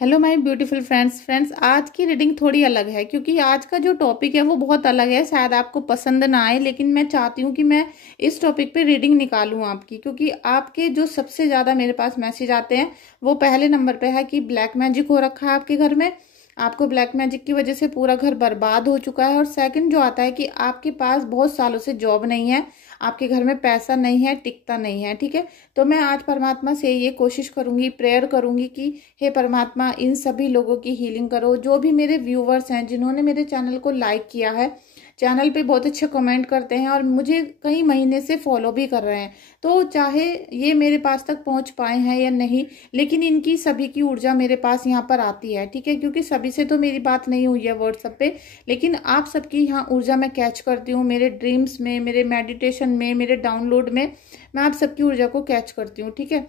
Hello my beautiful friends आज की reading थोड़ी अलग है क्योंकि आज का जो टॉपिक है वो बहुत अलग है। शायद आपको पसंद ना आए, लेकिन मैं चाहती हूँ कि मैं इस टॉपिक पे रीडिंग निकालूं आपकी, क्योंकि आपके जो सबसे ज़्यादा मेरे पास मैसेज आते हैं वो पहले नंबर पे है कि ब्लैक मैजिक हो रखा है आपके घर में, आपको ब्लैक मैजिक की वजह से पूरा घर बर्बाद हो चुका है। और सेकंड जो आता है कि आपके पास बहुत सालों से जॉब नहीं है, आपके घर में पैसा नहीं है, टिकता नहीं है। ठीक है, तो मैं आज परमात्मा से ये कोशिश करूंगी, प्रेयर करूंगी कि हे परमात्मा इन सभी लोगों की हीलिंग करो। जो भी मेरे व्यूवर्स हैं जिन्होंने मेरे चैनल को लाइक किया है, चैनल पे बहुत अच्छे कमेंट करते हैं और मुझे कई महीने से फॉलो भी कर रहे हैं, तो चाहे ये मेरे पास तक पहुंच पाए हैं या नहीं, लेकिन इनकी सभी की ऊर्जा मेरे पास यहाँ पर आती है। ठीक है, क्योंकि सभी से तो मेरी बात नहीं हुई है व्हाट्सएप पे, लेकिन आप सबकी यहाँ ऊर्जा मैं कैच करती हूँ। मेरे ड्रीम्स में, मेरे मेडिटेशन में, मेरे डाउनलोड में मैं आप सबकी ऊर्जा को कैच करती हूँ। ठीक है,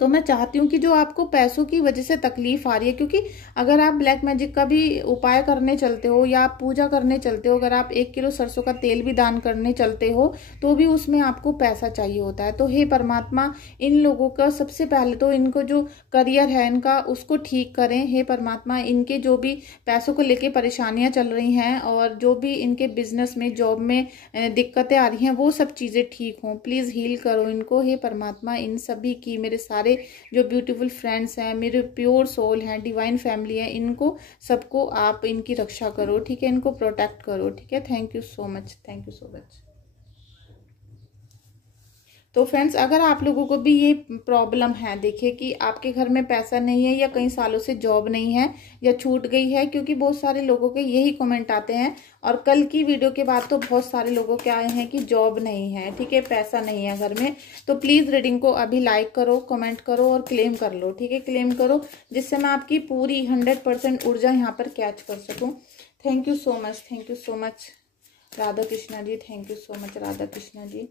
तो मैं चाहती हूँ कि जो आपको पैसों की वजह से तकलीफ आ रही है, क्योंकि अगर आप ब्लैक मैजिक का भी उपाय करने चलते हो या आप पूजा करने चलते हो, अगर आप 1 किलो सरसों का तेल भी दान करने चलते हो तो भी उसमें आपको पैसा चाहिए होता है। तो हे परमात्मा, इन लोगों का सबसे पहले तो इनको जो करियर है इनका उसको ठीक करें। हे परमात्मा, इनके जो भी पैसों को लेके परेशानियां चल रही हैं और जो भी इनके बिजनेस में, जॉब में दिक्कतें आ रही हैं, वो सब चीजें ठीक हों। प्लीज हील करो इनको हे परमात्मा। इन सभी की, मेरे सारे जो ब्यूटीफुल फ्रेंड्स हैं, मेरे प्योर सोल हैं, डिवाइन फैमिली है, इनको सबको आप इनकी रक्षा करो। ठीक है, इनको प्रोटेक्ट करो। ठीक है, thank you so much, thank you so much. तो फ्रेंड्स, अगर आप लोगों को भी ये प्रॉब्लम है, देखिए कि आपके घर में पैसा नहीं है या कई सालों से जॉब नहीं है या छूट गई है, क्योंकि बहुत सारे लोगों के यही कमेंट आते हैं और कल की वीडियो के बाद तो बहुत सारे लोगों के आए हैं कि जॉब नहीं है, ठीक है, पैसा नहीं है घर में। तो प्लीज रीडिंग को अभी लाइक करो, कमेंट करो और क्लेम कर लो। ठीक है, क्लेम करो, जिससे मैं आपकी पूरी 100% ऊर्जा यहाँ पर कैच कर सकूँ। Thank you so much, thank you so much Radha Krishna ji, thank you so much Radha Krishna ji,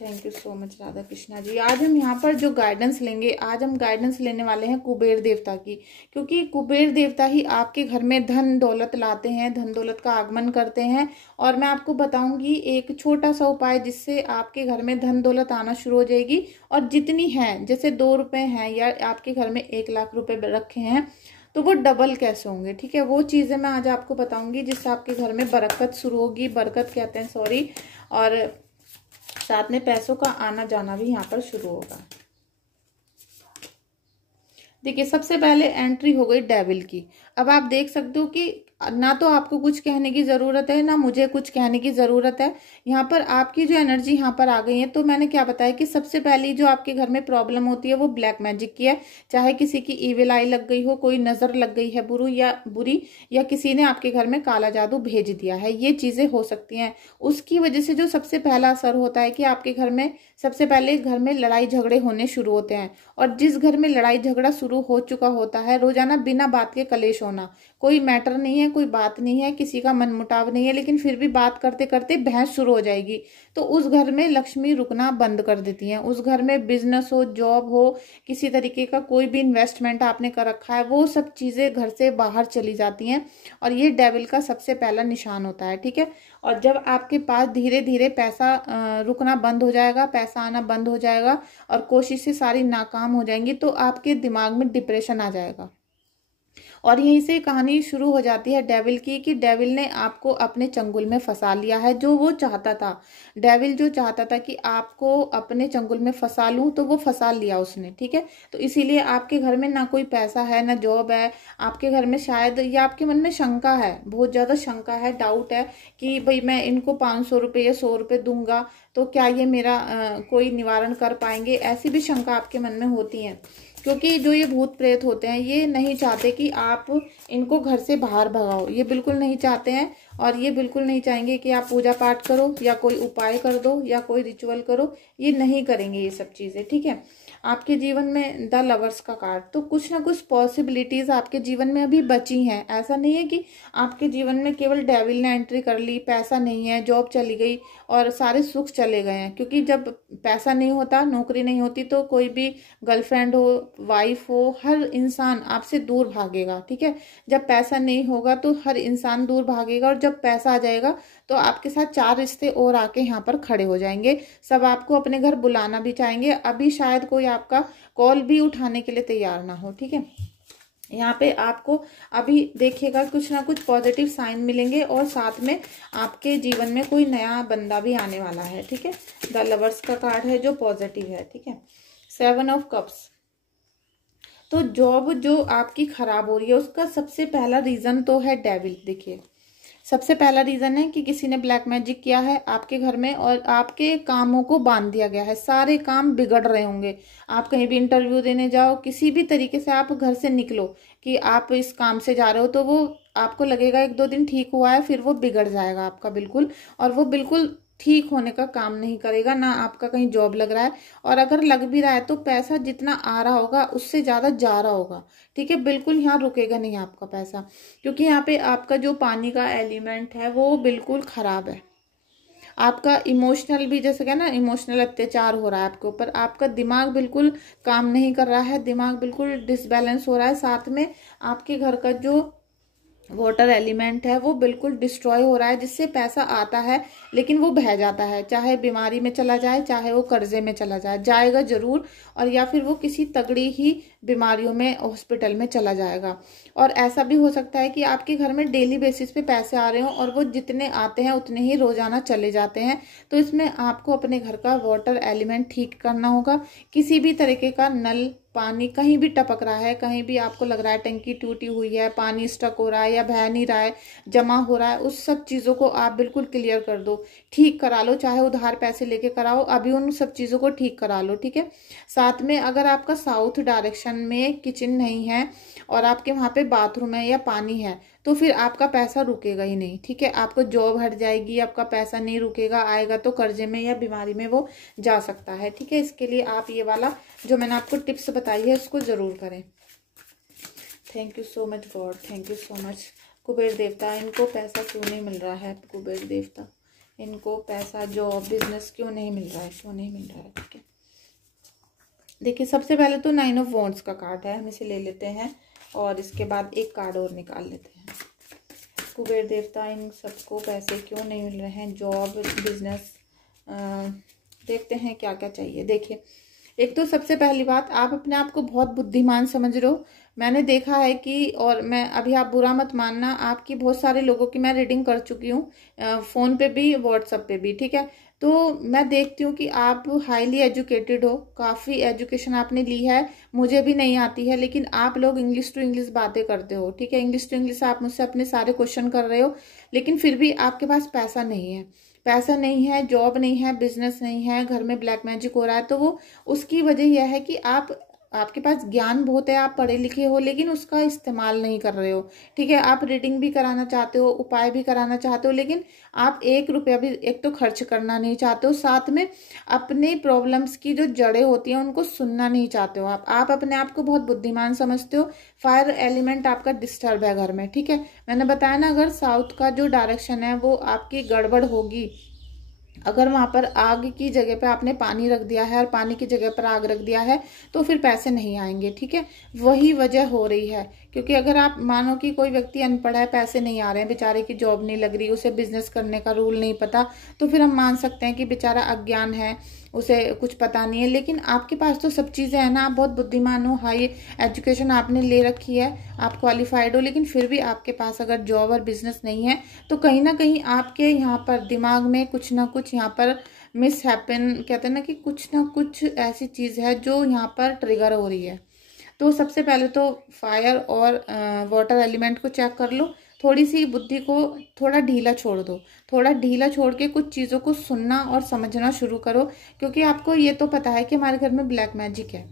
thank you so much Radha Krishna ji. आज हम यहाँ पर जो गाइडेंस लेंगे, आज हम गाइडेंस लेने वाले हैं कुबेर देवता की, क्योंकि कुबेर देवता ही आपके घर में धन दौलत लाते हैं, धन दौलत का आगमन करते हैं। और मैं आपको बताऊंगी एक छोटा सा उपाय जिससे आपके घर में धन दौलत आना शुरू हो जाएगी। और जितनी है, जैसे 2 रुपए हैं या आपके घर में 1 लाख रुपए रखे हैं, तो वो डबल कैसे होंगे। ठीक है, वो चीजें मैं आज आपको बताऊंगी जिससे आपके घर में बरकत शुरू होगी, बरकत कहते हैं सॉरी, और साथ में पैसों का आना जाना भी यहाँ पर शुरू होगा। देखिए, सबसे पहले एंट्री हो गई डेविल की। अब आप देख सकते हो कि ना तो आपको कुछ कहने की जरूरत है, ना मुझे कुछ कहने की जरूरत है। यहाँ पर आपकी जो एनर्जी यहाँ पर आ गई है, तो मैंने क्या बताया कि सबसे पहली जो आपके घर में प्रॉब्लम होती है वो ब्लैक मैजिक की है। चाहे किसी की ईविल आई लग गई हो, कोई नजर लग गई है बुरी, या किसी ने आपके घर में काला जादू भेज दिया है, ये चीजें हो सकती हैं। उसकी वजह से जो सबसे पहला असर होता है कि आपके घर में सबसे पहले घर में लड़ाई झगड़े होने शुरू होते हैं। और जिस घर में लड़ाई झगड़ा शुरू हो चुका होता है, रोजाना बिना बात के कलेश होना, कोई मैटर नहीं है, कोई बात नहीं है, किसी का मनमुटाव नहीं है, लेकिन फिर भी बात करते करते बहस शुरू हो जाएगी, तो उस घर में लक्ष्मी रुकना बंद कर देती है। उस घर में बिजनेस हो, जॉब हो, किसी तरीके का कोई भी इन्वेस्टमेंट आपने कर रखा है, वो सब चीजें घर से बाहर चली जाती हैं। और ये डेविल का सबसे पहला निशान होता है। ठीक है, और जब आपके पास धीरे धीरे पैसा रुकना बंद हो जाएगा, पैसा आना बंद हो जाएगा और कोशिशें सारी नाकाम हो जाएंगी, तो आपके दिमाग में डिप्रेशन आ जाएगा। और यहीं से कहानी शुरू हो जाती है डेविल की, कि डेविल ने आपको अपने चंगुल में फंसा लिया है। जो वो चाहता था, डेविल जो चाहता था कि आपको अपने चंगुल में फंसा लूं, तो वो फंसा लिया उसने। ठीक है, तो इसीलिए आपके घर में ना कोई पैसा है, ना जॉब है। आपके घर में शायद, या आपके मन में शंका है, बहुत ज्यादा शंका है, डाउट है कि भाई मैं इनको 500 रुपये या 100 रुपये दूंगा तो क्या ये मेरा कोई निवारण कर पाएंगे, ऐसी भी शंका आपके मन में होती है। क्योंकि जो ये भूत प्रेत होते हैं, ये नहीं चाहते कि आप इनको घर से बाहर भगाओ, ये बिल्कुल नहीं चाहते हैं। और ये बिल्कुल नहीं चाहेंगे कि आप पूजा पाठ करो या कोई उपाय कर दो या कोई रिचुअल करो, ये नहीं करेंगे ये सब चीजें। ठीक है, आपके जीवन में द लवर्स का कार्ड, तो कुछ ना कुछ पॉसिबिलिटीज आपके जीवन में अभी बची हैं। ऐसा नहीं है कि आपके जीवन में केवल डेविल ने एंट्री कर ली, पैसा नहीं है, जॉब चली गई और सारे सुख चले गए हैं। क्योंकि जब पैसा नहीं होता, नौकरी नहीं होती, तो कोई भी गर्लफ्रेंड हो, वाइफ हो, हर इंसान आपसे दूर भागेगा। ठीक है, जब पैसा नहीं होगा तो हर इंसान दूर भागेगा, और जब पैसा आ जाएगा तो आपके साथ 4 रिश्ते और आके यहाँ पर खड़े हो जाएंगे। सब आपको अपने घर बुलाना भी चाहेंगे। अभी शायद कोई आपका कॉल भी उठाने के लिए तैयार ना हो। ठीक है, यहाँ पे आपको अभी देखिएगा कुछ ना कुछ पॉजिटिव साइन मिलेंगे और साथ में आपके जीवन में कोई नया बंदा भी आने वाला है, ठीक है। द लवर्स का कार्ड है जो पॉजिटिव है, ठीक है। 7 ऑफ कप्स, तो जॉब जो आपकी खराब हो रही है उसका सबसे पहला रीजन तो है डेविल। देखिए सबसे पहला रीजन है कि किसी ने ब्लैक मैजिक किया है आपके घर में और आपके कामों को बांध दिया गया है, सारे काम बिगड़ रहे होंगे। आप कहीं भी इंटरव्यू देने जाओ, किसी भी तरीके से आप घर से निकलो कि आप इस काम से जा रहे हो, तो वो आपको लगेगा 1-2 दिन ठीक हुआ है, फिर वो बिगड़ जाएगा आपका बिल्कुल, और वो बिल्कुल ठीक होने का काम नहीं करेगा। ना आपका कहीं जॉब लग रहा है, और अगर लग भी रहा है तो पैसा जितना आ रहा होगा उससे ज्यादा जा रहा होगा, ठीक है। बिल्कुल यहाँ रुकेगा नहीं आपका पैसा, क्योंकि यहाँ पे आपका जो पानी का एलिमेंट है वो बिल्कुल खराब है। आपका इमोशनल भी, जैसे क्या ना, इमोशनल अत्याचार हो रहा है आपके ऊपर, आपका दिमाग बिल्कुल काम नहीं कर रहा है, दिमाग बिल्कुल डिसबैलेंस हो रहा है। साथ में आपके घर का जो वाटर एलिमेंट है वो बिल्कुल डिस्ट्रॉय हो रहा है, जिससे पैसा आता है लेकिन वो बह जाता है, चाहे बीमारी में चला जाए, चाहे वो कर्जे में चला जाए, जाएगा जरूर, और या फिर वो किसी तगड़ी ही बीमारियों में हॉस्पिटल में चला जाएगा। और ऐसा भी हो सकता है कि आपके घर में डेली बेसिस पे पैसे आ रहे हो और वो जितने आते हैं उतने ही रोजाना चले जाते हैं। तो इसमें आपको अपने घर का वाटर एलिमेंट ठीक करना होगा। किसी भी तरीके का नल, पानी कहीं भी टपक रहा है, कहीं भी आपको लग रहा है टंकी टूटी हुई है, पानी स्टक हो रहा है या बह नहीं रहा है, जमा हो रहा है, उस सब चीज़ों को आप बिल्कुल क्लियर कर दो, ठीक करा लो, चाहे उधार पैसे लेके कराओ, अभी उन सब चीज़ों को ठीक करा लो, ठीक है। साथ में अगर आपका साउथ डायरेक्शन में किचन नहीं है और आपके वहाँ पे बाथरूम है या पानी है, तो फिर आपका पैसा रुकेगा ही नहीं, ठीक है। आपको जॉब हट जाएगी, आपका पैसा नहीं रुकेगा, आएगा तो कर्जे में या बीमारी में वो जा सकता है, ठीक है। इसके लिए आप ये वाला जो मैंने आपको टिप्स बताई है इसको जरूर करें। Thank you so much God, thank you so much. Kuber देवता, इनको पैसा क्यों नहीं मिल रहा है? कुबेर देवता, इनको पैसा, जॉब, बिजनेस क्यों नहीं मिल रहा है, क्यों नहीं मिल रहा है, ठीक है। देखिए सबसे पहले तो 9 ऑफ वॉन्ड्स का कार्ड है, हम इसे ले लेते हैं और इसके बाद एक कार्ड और निकाल लेते हैं। कुबेर देवता, इन सबको पैसे क्यों नहीं मिल रहे हैं, जॉब, बिजनेस, देखते हैं क्या क्या चाहिए। देखिए एक तो सबसे पहली बात, आप अपने आप को बहुत बुद्धिमान समझ रहे हो। मैंने देखा है कि, और मैं अभी, आप बुरा मत मानना, आपकी बहुत सारे लोगों की मैं रीडिंग कर चुकी हूँ, फोन पे भी, व्हाट्सएप पे भी, ठीक है। तो मैं देखती हूँ कि आप हाईली एजुकेटेड हो, काफ़ी एजुकेशन आपने ली है, मुझे भी नहीं आती है, लेकिन आप लोग इंग्लिश टू इंग्लिश बातें करते हो, ठीक है। इंग्लिश टू इंग्लिश आप मुझसे अपने सारे क्वेश्चन कर रहे हो, लेकिन फिर भी आपके पास पैसा नहीं है, पैसा नहीं है, जॉब नहीं है, बिजनेस नहीं है, घर में ब्लैक मैजिक हो रहा है। तो वो उसकी वजह यह है कि आपके पास ज्ञान बहुत है, आप पढ़े लिखे हो, लेकिन उसका इस्तेमाल नहीं कर रहे हो, ठीक है। आप रीडिंग भी कराना चाहते हो, उपाय भी कराना चाहते हो, लेकिन आप 1 रुपया भी एक तो खर्च करना नहीं चाहते हो, साथ में अपने प्रॉब्लम्स की जो जड़ें होती हैं उनको सुनना नहीं चाहते हो। आप अपने आप को बहुत बुद्धिमान समझते हो। फायर एलिमेंट आपका डिस्टर्ब है घर में, ठीक है। मैंने बताया ना, अगर साउथ का जो डायरेक्शन है वो आपकी गड़बड़ होगी, अगर वहां पर आग की जगह पे आपने पानी रख दिया है और पानी की जगह पर आग रख दिया है, तो फिर पैसे नहीं आएंगे, ठीक है। वही वजह हो रही है, क्योंकि अगर आप मानो कि कोई व्यक्ति अनपढ़ है, पैसे नहीं आ रहे हैं, बेचारे की जॉब नहीं लग रही, उसे बिजनेस करने का रूल नहीं पता, तो फिर हम मान सकते हैं कि बेचारा अज्ञान है, उसे कुछ पता नहीं है। लेकिन आपके पास तो सब चीजें हैं ना, आप बहुत बुद्धिमान हो, हाई एजुकेशन आपने ले रखी है, आप क्वालिफाइड हो, लेकिन फिर भी आपके पास अगर जॉब और बिजनेस नहीं है, तो कहीं ना कहीं आपके यहाँ पर दिमाग में कुछ ना कुछ यहाँ पर मिस हैपन, कहते हैं ना कि कुछ ना कुछ ऐसी चीज है जो यहाँ पर ट्रिगर हो रही है। तो सबसे पहले तो फायर और वाटर एलिमेंट को चेक कर लो, थोड़ी सी बुद्धि को थोड़ा ढीला छोड़ दो, थोड़ा ढीला छोड़ के कुछ चीज़ों को सुनना और समझना शुरू करो, क्योंकि आपको ये तो पता है कि हमारे घर में ब्लैक मैजिक है।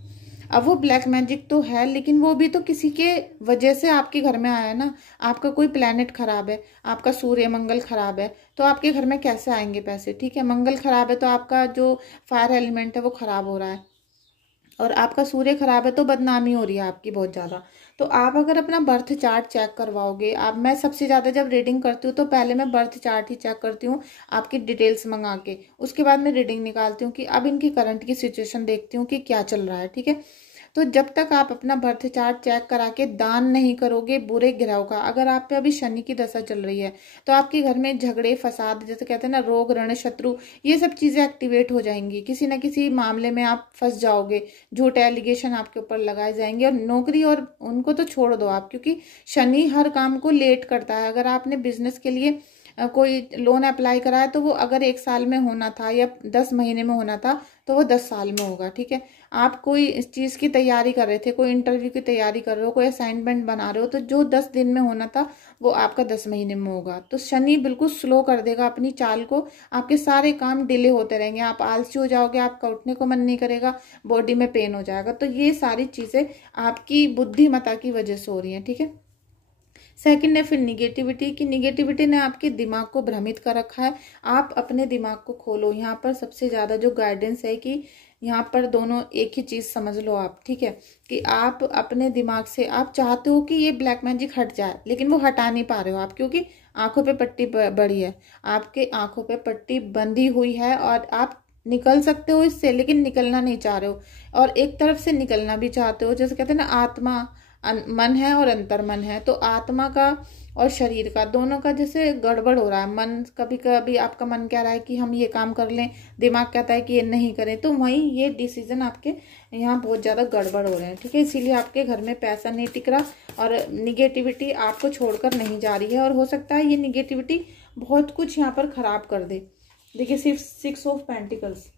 अब वो ब्लैक मैजिक तो है, लेकिन वो भी तो किसी के वजह से आपके घर में आया ना। आपका कोई प्लेनेट खराब है, आपका सूर्य मंगल खराब है, तो आपके घर में कैसे आएंगे पैसे, ठीक है। मंगल खराब है तो आपका जो फायर एलिमेंट है वो खराब हो रहा है, और आपका सूर्य खराब है तो बदनामी हो रही है आपकी बहुत ज़्यादा। तो आप अगर अपना बर्थ चार्ट चेक करवाओगे, आप, मैं सबसे ज़्यादा जब रीडिंग करती हूँ तो पहले मैं बर्थ चार्ट ही चेक करती हूँ, आपकी डिटेल्स मंगा के, उसके बाद मैं रीडिंग निकालती हूँ कि अब इनकी करंट की सिचुएशन देखती हूँ कि क्या चल रहा है, ठीक है। तो जब तक आप अपना बर्थ चार्ट चेक करा के दान नहीं करोगे बुरे ग्रहों का, अगर आप पे अभी शनि की दशा चल रही है तो आपके घर में झगड़े फसाद, जैसे कहते हैं ना, रोग रण शत्रु, ये सब चीजें एक्टिवेट हो जाएंगी। किसी ना किसी मामले में आप फंस जाओगे, झूठे एलिगेशन आपके ऊपर लगाए जाएंगे। और नौकरी और उनको तो छोड़ दो आप, क्योंकि शनि हर काम को लेट करता है। अगर आपने बिजनेस के लिए कोई लोन अप्लाई करा है तो वो अगर 1 साल में होना था या 10 महीने में होना था तो वो 10 साल में होगा। ठीक है, आप कोई इस चीज की तैयारी कर रहे थे, कोई इंटरव्यू की तैयारी कर रहे हो, कोई असाइनमेंट बना रहे हो, तो जो 10 दिन में होना था वो आपका 10 महीने में होगा। तो शनि बिल्कुल स्लो कर देगा अपनी चाल को, आपके सारे काम डिले होते रहेंगे, आप आलसी हो जाओगे, आपका उठने को मन नहीं करेगा, बॉडी में पेन हो जाएगा। तो ये सारी चीजें आपकी बुद्धिमत्ता की वजह से हो रही है। ठीक है, सेकंड है फिर निगेटिविटी की। निगेटिविटी ने आपके दिमाग को भ्रमित कर रखा है। आप अपने दिमाग को खोलो। यहाँ पर सबसे ज्यादा जो गाइडेंस है कि यहाँ पर दोनों एक ही चीज समझ लो आप। ठीक है, कि आप अपने दिमाग से आप चाहते हो कि ये ब्लैक मैजिक हट जाए, लेकिन वो हटा नहीं पा रहे हो आप, क्योंकि आंखों पे पट्टी बड़ी है, आपके आंखों पे पट्टी बंधी हुई है और आप निकल सकते हो इससे, लेकिन निकलना नहीं चाह रहे हो। और एक तरफ से निकलना भी चाहते हो, जैसे कहते हैं ना, आत्मा मन है और अंतर मन है। तो आत्मा का और शरीर का दोनों का जैसे गड़बड़ हो रहा है। मन कभी कभी आपका मन कह रहा है कि हम ये काम कर लें, दिमाग कहता है कि ये नहीं करें, तो वहीं ये डिसीजन आपके यहाँ बहुत ज्यादा गड़बड़ हो रहे हैं। ठीक है, इसीलिए आपके घर में पैसा नहीं टिक रहा और निगेटिविटी आपको छोड़कर नहीं जा रही है। और हो सकता है ये निगेटिविटी बहुत कुछ यहाँ पर खराब कर दे। देखिए, सिर्फ 6 ऑफ पेंटिकल्स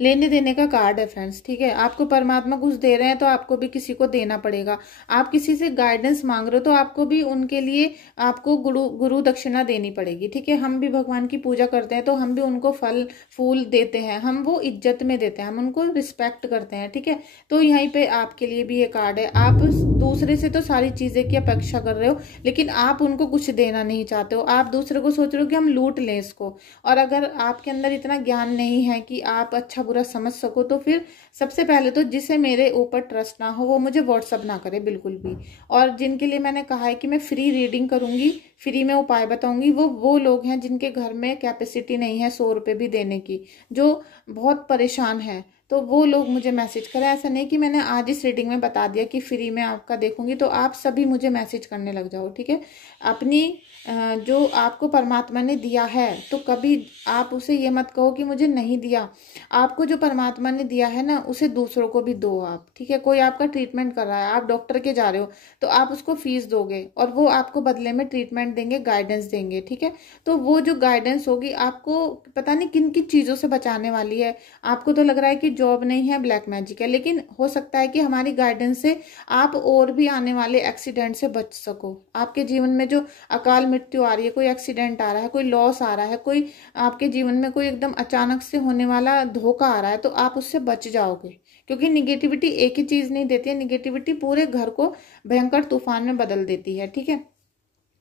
लेने देने का कार्ड है फ्रेंड्स। ठीक है, आपको परमात्मा कुछ दे रहे हैं तो आपको भी किसी को देना पड़ेगा। आप किसी से गाइडेंस मांग रहे हो तो आपको भी उनके लिए आपको गुरु दक्षिणा देनी पड़ेगी। ठीक है, हम भी भगवान की पूजा करते हैं तो हम भी उनको फल फूल देते हैं, हम वो इज्जत में देते हैं, हम उनको रिस्पेक्ट करते हैं। ठीक है, तो यहीं पे आपके लिए भी ये कार्ड है। आप दूसरे से तो सारी चीजें की अपेक्षा कर रहे हो, लेकिन आप उनको कुछ देना नहीं चाहते हो। आप दूसरे को सोच रहे हो कि हम लूट लें इसको। और अगर आपके अंदर इतना ज्ञान नहीं है कि आप अच्छा बुरा समझ सको, तो फिर सबसे पहले तो जिसे मेरे ऊपर ट्रस्ट ना हो वो मुझे व्हाट्सअप ना करे बिल्कुल भी। और जिनके लिए मैंने कहा है कि मैं फ्री रीडिंग करूंगी, फ्री में उपाय बताऊंगी, वो लोग हैं जिनके घर में कैपेसिटी नहीं है 100 रुपए भी देने की, जो बहुत परेशान है। तो वो लोग मुझे मैसेज करें। ऐसा नहीं कि मैंने आज इस रीडिंग में बता दिया कि फ्री में आपका देखूंगी, तो आप सभी मुझे मैसेज करने लग जाओ। ठीक है, अपनी जो आपको परमात्मा ने दिया है तो कभी आप उसे ये मत कहो कि मुझे नहीं दिया। आपको जो परमात्मा ने दिया है ना, उसे दूसरों को भी दो आप। ठीक है, कोई आपका ट्रीटमेंट कर रहा है, आप डॉक्टर के जा रहे हो तो आप उसको फीस दोगे और वो आपको बदले में ट्रीटमेंट देंगे, गाइडेंस देंगे। ठीक है, तो वो जो गाइडेंस होगी आपको पता नहीं किन किन चीजों से बचाने वाली है। आपको तो लग रहा है कि जॉब नहीं है, ब्लैक मैजिक है, लेकिन हो सकता है कि हमारी गाइडेंस से आप और भी आने वाले एक्सीडेंट से बच सको। आपके जीवन में जो अकाल मृत्यु आ रही है, कोई एक्सीडेंट आ रहा है, कोई लॉस आ रहा है, कोई आपके जीवन में कोई एकदम अचानक से होने वाला धोखा आ रहा है, तो आप उससे बच जाओगे। क्योंकि निगेटिविटी एक ही चीज नहीं देती है, निगेटिविटी पूरे घर को भयंकर तूफान में बदल देती है। ठीक है,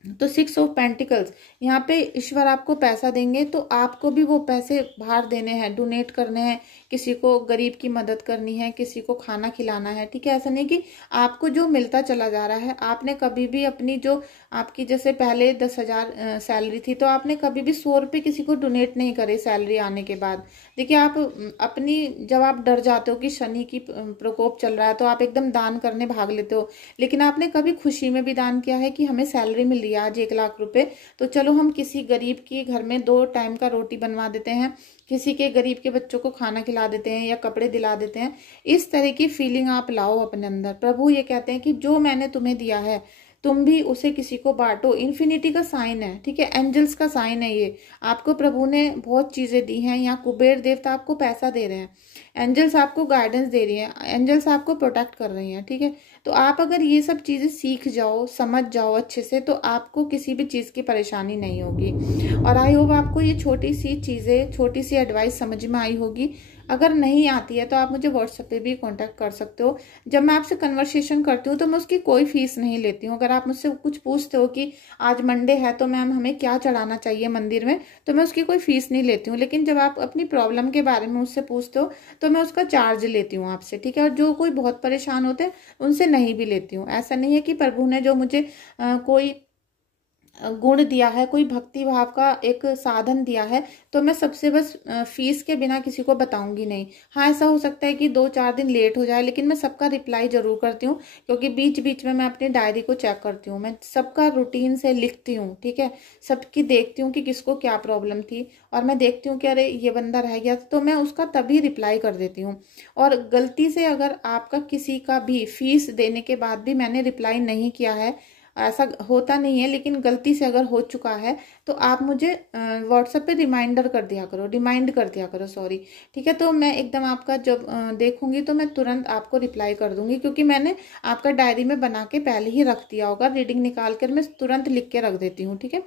तो 6 ऑफ पेंटिकल्स, यहाँ पे ईश्वर आपको पैसा देंगे तो आपको भी वो पैसे बाहर देने हैं, डोनेट करने हैं, किसी को गरीब की मदद करनी है, किसी को खाना खिलाना है। ठीक है, ऐसा नहीं कि आपको जो मिलता चला जा रहा है। आपने कभी भी अपनी जो आपकी जैसे पहले 10,000 सैलरी थी तो आपने कभी भी 100 रुपये किसी को डोनेट नहीं करे सैलरी आने के बाद। देखिए, आप अपनी जब आप डर जाते हो कि शनि की प्रकोप चल रहा है तो आप एकदम दान करने भाग लेते हो, लेकिन आपने कभी खुशी में भी दान किया है कि हमें सैलरी मिल रही है आज 1 लाख रुपए, तो चलो हम किसी गरीब के घर में 2 टाइम का रोटी बनवा देते हैं, किसी के गरीब के बच्चों को खाना खिला देते हैं या कपड़े दिला देते हैं। इस तरह की फीलिंग आप लाओ अपने अंदर। प्रभु ये कहते हैं कि जो मैंने तुम्हें दिया है तुम भी उसे किसी को बांटो। इन्फिनिटी का साइन है। ठीक है, एंजल्स का साइन है ये। आपको प्रभु ने बहुत चीजें दी हैं। यहाँ कुबेर देवता आपको पैसा दे रहे हैं, एंजल्स आपको गाइडेंस दे रही हैं, एंजल्स आपको प्रोटेक्ट कर रही हैं। ठीक है, तो आप अगर ये सब चीजें सीख जाओ, समझ जाओ अच्छे से, तो आपको किसी भी चीज की परेशानी नहीं होगी। और आई होप आपको ये छोटी सी चीजें, छोटी सी एडवाइस समझ में आई होगी। अगर नहीं आती है तो आप मुझे व्हाट्सएप पे भी कांटेक्ट कर सकते हो। जब मैं आपसे कन्वर्सेशन करती हूँ तो मैं उसकी कोई फीस नहीं लेती हूँ। अगर आप मुझसे कुछ पूछते हो कि आज मंडे है तो मैम हमें क्या चढ़ाना चाहिए मंदिर में, तो मैं उसकी कोई फीस नहीं लेती हूँ। लेकिन जब आप अपनी प्रॉब्लम के बारे में मुझसे पूछते हो तो मैं उसका चार्ज लेती हूँ आपसे। ठीक है, और जो कोई बहुत परेशान होते हैं उनसे नहीं भी लेती हूँ। ऐसा नहीं है कि प्रभु ने जो मुझे कोई गुण दिया है, कोई भक्ति भाव का एक साधन दिया है, तो मैं सबसे बस फीस के बिना किसी को बताऊंगी नहीं। हाँ, ऐसा हो सकता है कि 2-4 दिन लेट हो जाए, लेकिन मैं सबका रिप्लाई जरूर करती हूँ, क्योंकि बीच बीच में मैं अपनी डायरी को चेक करती हूँ, मैं सबका रूटीन से लिखती हूँ, ठीक है। सबकी देखती हूँ कि किसको क्या प्रॉब्लम थी, और मैं देखती हूँ कि अरे ये बंदा रह गया, तो मैं उसका तभी रिप्लाई कर देती हूँ। और गलती से अगर आपका किसी का भी फीस देने के बाद भी मैंने रिप्लाई नहीं किया है, ऐसा होता नहीं है, लेकिन गलती से अगर हो चुका है, तो आप मुझे व्हाट्सएप पे रिमाइंड कर दिया करो, सॉरी, ठीक है। तो मैं एकदम आपका जब देखूंगी तो मैं तुरंत आपको रिप्लाई कर दूंगी, क्योंकि मैंने आपका डायरी में बना के पहले ही रख दिया होगा, रीडिंग निकाल कर मैं तुरंत लिख के रख देती हूँ, ठीक है।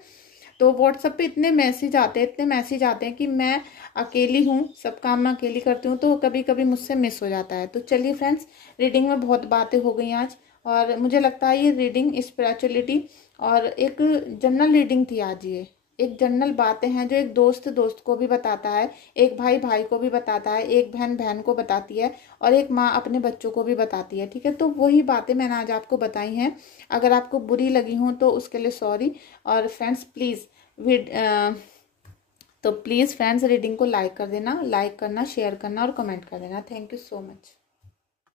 तो व्हाट्सएप पे इतने मैसेज आते हैं कि मैं अकेली हूँ, सब काम मैं अकेली करती हूँ, तो कभी कभी मुझसे मिस हो जाता है। तो चलिए फ्रेंड्स, रीडिंग में बहुत बातें हो गई आज, और मुझे लगता है ये रीडिंग स्पिरिचुअलिटी और एक जनरल रीडिंग थी आज। ये एक जनरल बातें हैं जो एक दोस्त दोस्त को भी बताता है, एक भाई भाई को भी बताता है, एक बहन बहन को बताती है, और एक माँ अपने बच्चों को भी बताती है, ठीक है। तो वही बातें मैंने आज आपको बताई हैं। अगर आपको बुरी लगी हों तो उसके लिए सॉरी। और फ्रेंड्स प्लीज़ तो प्लीज़ फ्रेंड्स रीडिंग को लाइक कर देना, लाइक करना, शेयर करना और कमेंट कर देना। Thank you so much.